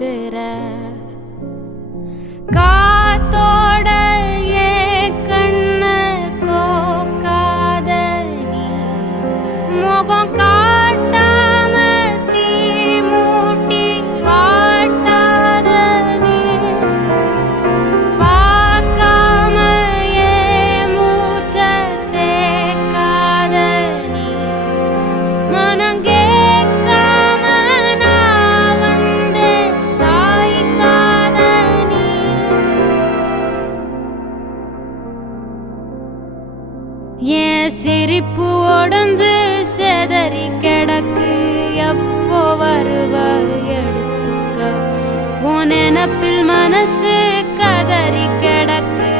சுத்துற காத்தோட ஏன் கண்ண கோக்காத நீ முகம் காட்டாம தீ மூட்டி வாட்டாத நீ பார்க்காம ஏன் மூச்ச தேக்காத நீ மனம் கேட்காம நான் வந்து சாய்க்காத நீ என் சிரிப்பு உடஞ்சு செதறி கிடக்கு எப்போ வருவ எடுத்துக்க உன் நினப்பில் மனசு கதறி கிடக்கு